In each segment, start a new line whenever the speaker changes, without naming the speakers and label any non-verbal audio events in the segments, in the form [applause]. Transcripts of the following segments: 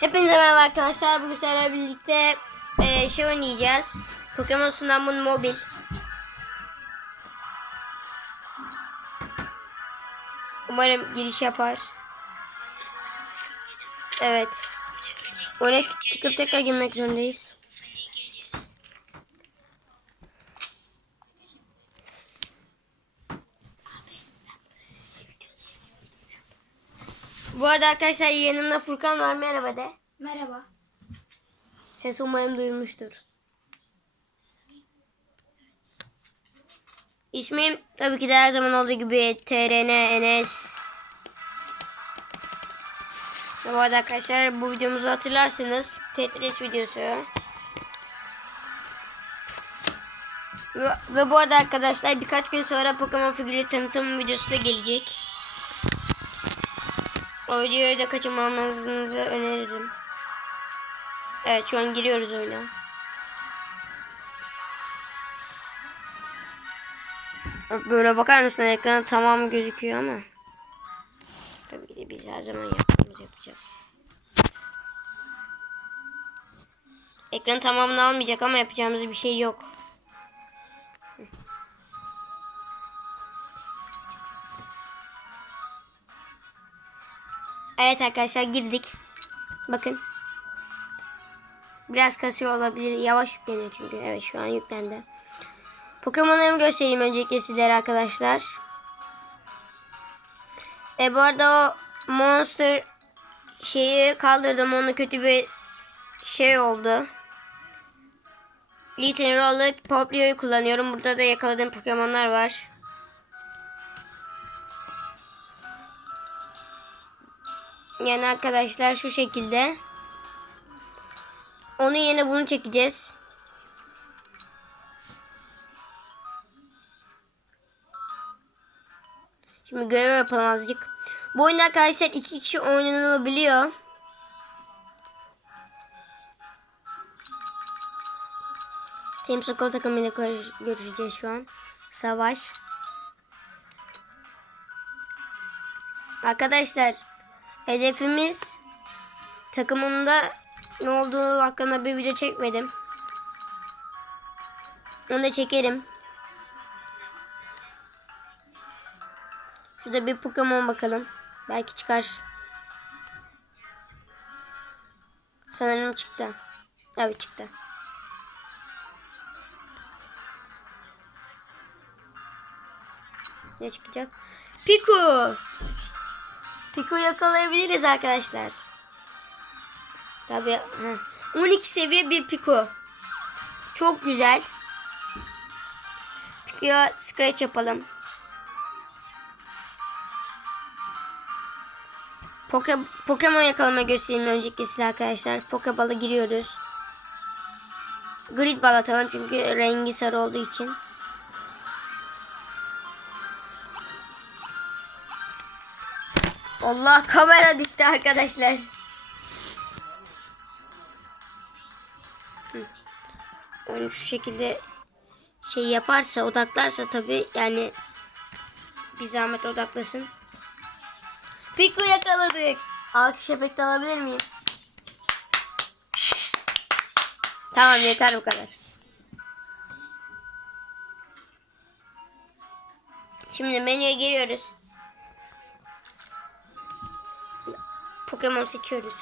Hepinize merhaba arkadaşlar. Bugün sizlerle birlikte e, şey oynayacağız. Pokemon Sunamon Mobil. Umarım giriş yapar. Evet. Oyuna çıkıp tekrar girmek zorundayız. Bu arada arkadaşlar yanımda Furkan var. Merhaba de.
Merhaba.
Ses umarım duyulmuştur. İsmim tabii ki de her zaman olduğu gibi TRN Enes. Bu arada arkadaşlar bu videomuzu hatırlarsınız. Tetris videosu. Ve, ve bu arada arkadaşlar birkaç gün sonra Pokemon figürü tanıtım videosu da gelecek. O videoyu da kaçırmamanızı öneririm. Evet şu an giriyoruz oyuna. Böyle bakar mısın ekran tamam gözüküyor ama. Tabii ki biz her zaman yaptığımız yapacağız. Ekran tamamını almayacak ama yapacağımız bir şey yok. Evet arkadaşlar girdik. Bakın. Biraz kasıyor olabilir. Yavaş yükleniyor çünkü. Evet şu an yüklendi. Pokemon'larımı göstereyim öncelikle sizlere arkadaşlar. E bu arada o monster şeyi kaldırdım. Onu kötü bir şey oldu. Little Roller Poplio'yu kullanıyorum. Burada da yakaladığım Pokemon'lar var. Yani arkadaşlar şu şekilde. Onun yerine bunu çekeceğiz. Şimdi görev yapalım azıcık. Bu oyunda arkadaşlar iki kişi oynanabiliyor. Team Sokol takımıyla görüş- görüşeceğiz şu an. Savaş. Arkadaşlar hedefimiz takımında ne olduğu hakkında bir video çekmedim. Onu da çekerim. Şurada bir Pokemon bakalım. Belki çıkar. Sanırım çıktı. Evet çıktı. Ne çıkacak? Piku. Piku yakalayabiliriz arkadaşlar. Tabii. heh. 12 seviye bir Piku. Çok güzel. Piku'ya scratch yapalım. Poke, Pokemon yakalama göstereyim öncelikle size arkadaşlar. Pokeball'a giriyoruz. Grid ball atalım çünkü rengi sarı olduğu için. Allah kamera düştü arkadaşlar. Onu şu şekilde şey yaparsa odaklarsa tabi yani bir zahmet odaklasın. Piku yakaladık. Alkış efekti alabilir miyim? Tamam yeter bu kadar. Şimdi menüye giriyoruz. Pokemon seçiyoruz.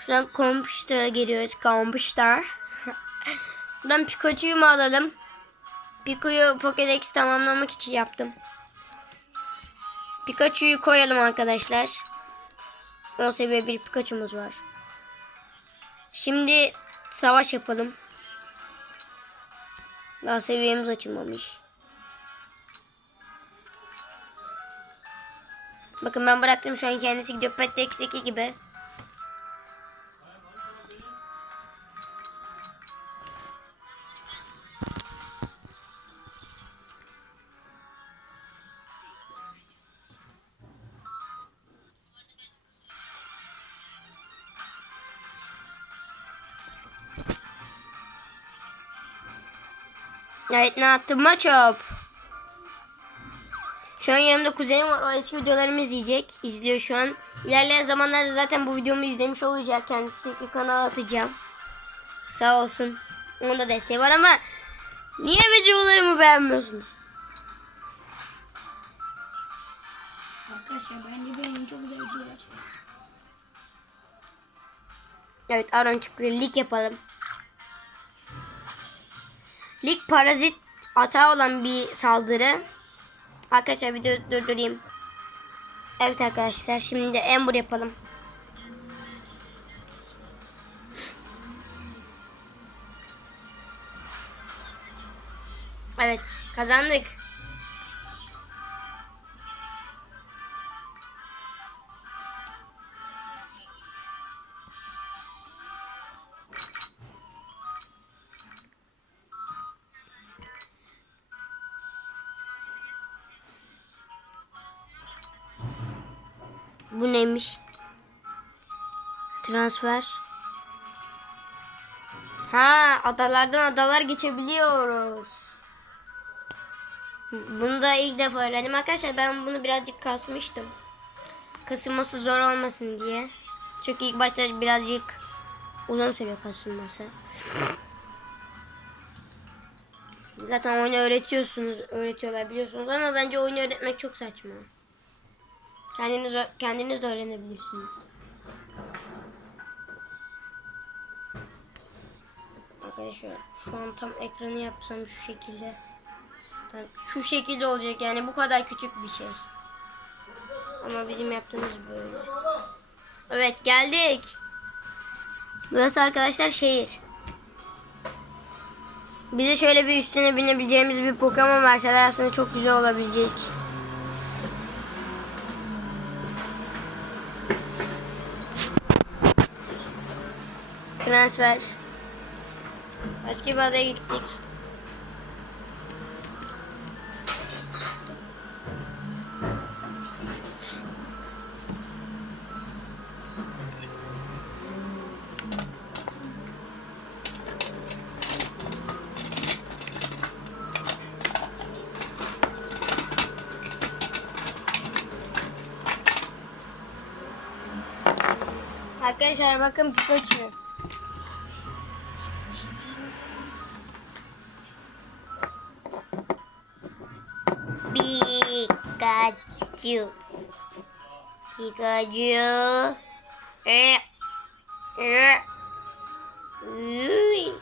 Şuradan Computer'a giriyoruz. Computer. [laughs] Buradan Pikachu'yu mu alalım? Piku'yu Pokédex tamamlamak için yaptım. Pikachu'yu koyalım arkadaşlar. 10 seviye bir Pikachu'muz var. Şimdi savaş yapalım. Daha seviyemiz açılmamış. Bakın ben bıraktım şu an kendisi gidiyor Petex'teki gibi. Evet ne yaptım maçop. Şu an yanımda kuzenim var. O eski videolarımı izleyecek. İzliyor şu an. İlerleyen zamanlarda zaten bu videomu izlemiş olacak. Kendisi sürekli kanala atacağım. Sağ olsun. Onun da desteği var ama niye videolarımı beğenmiyorsunuz?
Arkadaşlar bence benim çok güzel videolar.
Evet Aron çıktı. Lig yapalım. Lig parazit hata olan bir saldırı. Arkadaşlar videoyu durdurayım. Evet arkadaşlar şimdi de Ember yapalım. Evet kazandık. Bu neymiş? Transfer. Ha, adalardan adalar geçebiliyoruz. Bunu da ilk defa öğrendim arkadaşlar. Ben bunu birazcık kasmıştım. Kasılması zor olmasın diye. Çünkü ilk başta birazcık uzun sürüyor kasılması. Zaten oyunu öğretiyorsunuz, öğretiyorlar biliyorsunuz ama bence oyunu öğretmek çok saçma. Kendiniz kendiniz de öğrenebilirsiniz. Arkadaşlar şu an tam ekranı yapsam şu şekilde. Şu şekilde olacak yani bu kadar küçük bir şey. Ama bizim yaptığımız böyle. Evet geldik. Burası arkadaşlar şehir. Bize şöyle bir üstüne binebileceğimiz bir Pokemon verseler aslında çok güzel olabilecek. Transfer. Başka bir adaya gittik. Arkadaşlar bakın Pikachu. Pikachu. Pikachu. Eh. Eh. Uy.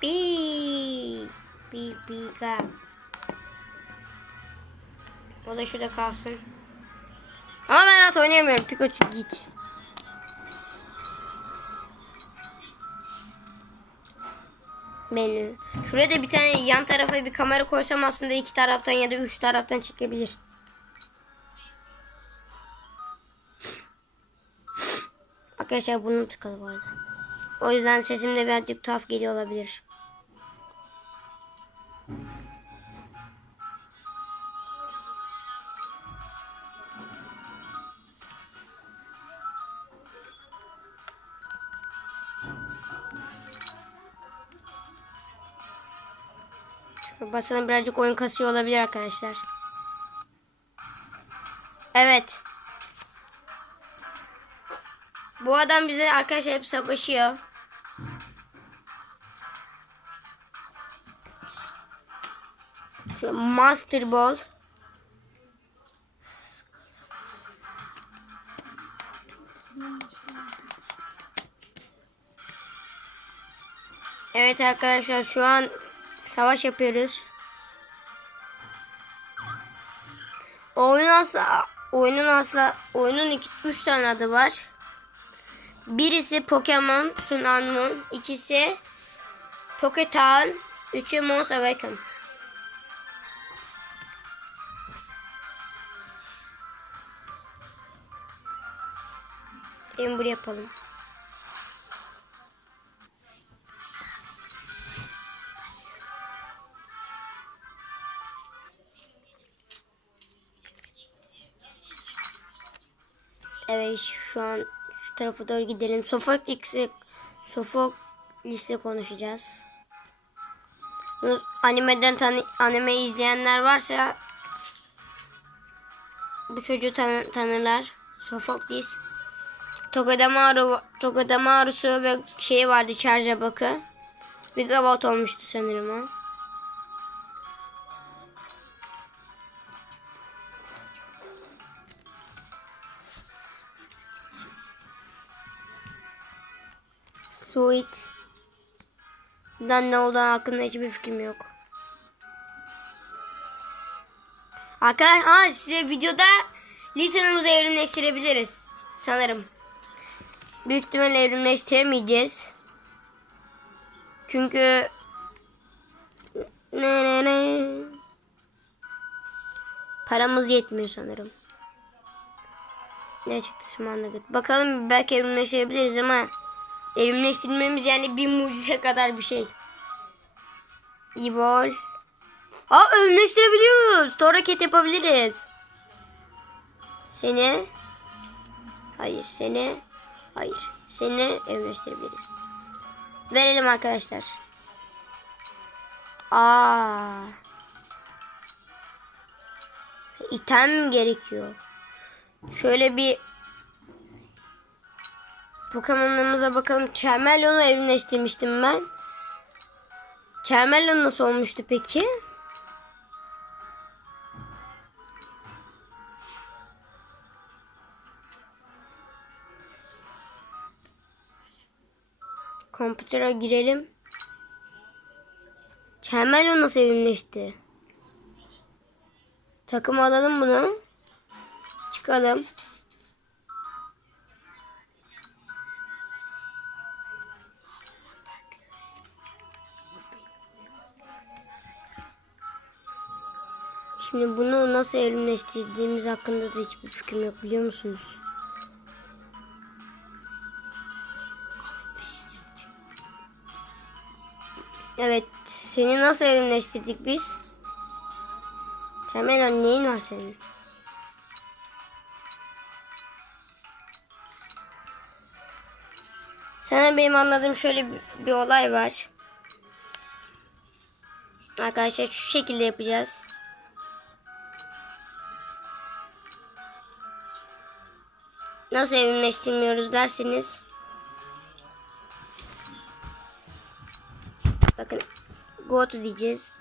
Pi. Pi pika. O da şurada kalsın. Ama ben at oynayamıyorum. Pikachu git. Menü. Şuraya da bir tane yan tarafa bir kamera koysam aslında iki taraftan ya da üç taraftan çekebilir. Arkadaşlar bunun tıkalı bu arada. O yüzden sesim de birazcık tuhaf geliyor olabilir. Basalım birazcık oyun kasıyor olabilir arkadaşlar. Evet. Bu adam bize arkadaşlar hep savaşıyor. Şu Master Ball. Evet arkadaşlar şu an savaş yapıyoruz. Oyun asla oyunun asla oyunun iki, üç tane adı var. Birisi Pokemon Sun and Moon, ikisi Poketown, üçü Mons Awaken. Ember yapalım. Evet şu an şu tarafa doğru gidelim. Sophocles'e Sophocles'e konuşacağız. Animeden tanı anime izleyenler varsa bu çocuğu tan- tanırlar. Sofoklis. Tokadamaru, Tokadamaru'su ve şeyi vardı şarja bakı. Bir gabot olmuştu sanırım o. Sweet. Dan ne olduğu hakkında hiçbir fikrim yok. Arkadaşlar size videoda Litan'ımızı evrimleştirebiliriz. Sanırım. Büyük ihtimalle evrimleştiremeyeceğiz. Çünkü ne ne ne paramız yetmiyor sanırım. Ne çıktı şimdi anladık. Bakalım belki evrimleştirebiliriz ama evrimleştirmemiz yani bir mucize kadar bir şey. İbol. Aa evrimleştirebiliyoruz. Toraket yapabiliriz. Seni. Hayır seni. Hayır. Seni evrimleştirebiliriz. Verelim arkadaşlar. Aa. İtem gerekiyor. Şöyle bir Pokemon'larımıza bakalım. Charmelion'u evrimleştirmiştim ben. Charmeleon nasıl olmuştu peki? Kompütere girelim. Charmeleon nasıl evrimleşti? Takım alalım bunu. Çıkalım. Şimdi bunu nasıl evrimleştirdiğimiz hakkında da hiçbir fikrim yok biliyor musunuz? Evet, seni nasıl evrimleştirdik biz? Çamelon neyin var senin? Sana benim anladığım şöyle bir, bir olay var. Arkadaşlar şu şekilde yapacağız. Nasıl evrimleştirmiyoruz derseniz. Bakın go to diyeceğiz.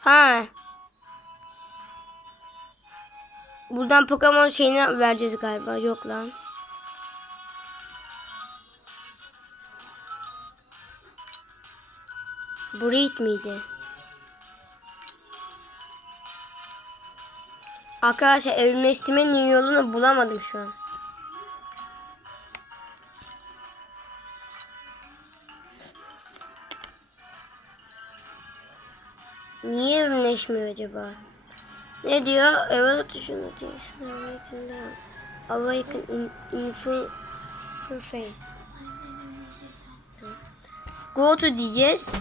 Ha. Buradan Pokemon şeyini vereceğiz galiba. Yok lan. Breed miydi? Arkadaşlar evrimleştirmenin yolunu bulamadım şu an. Niye evrimleşmiyor acaba? Ne diyor? Evet tuşunu diyor. Awaken in, in full, full face. Go to diyeceğiz.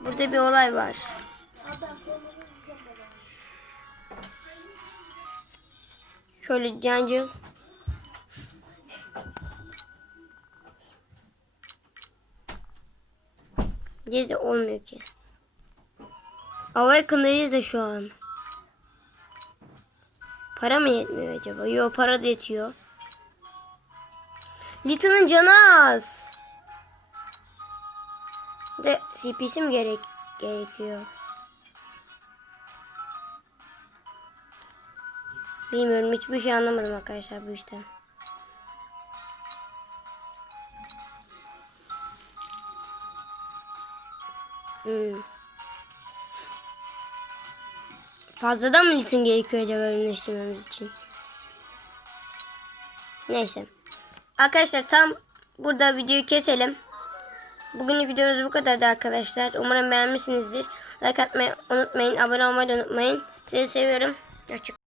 Burada bir olay var. Şöyle cancı. Gezi olmuyor ki. Awaken'dayız da şu an. Para mı yetmiyor acaba? Yok para da yetiyor. Lita'nın canı az. De CP'si mi gerek gerekiyor? Bilmiyorum hiçbir şey anlamadım arkadaşlar bu işten. Hmm. Fazladan mı litin gerekiyor acaba ölümleştirmemiz için? Neyse. Arkadaşlar tam burada videoyu keselim. Bugünlük videomuz bu kadardı arkadaşlar. Umarım beğenmişsinizdir. Like atmayı unutmayın. Abone olmayı da unutmayın. Sizi seviyorum. Hoşçakalın.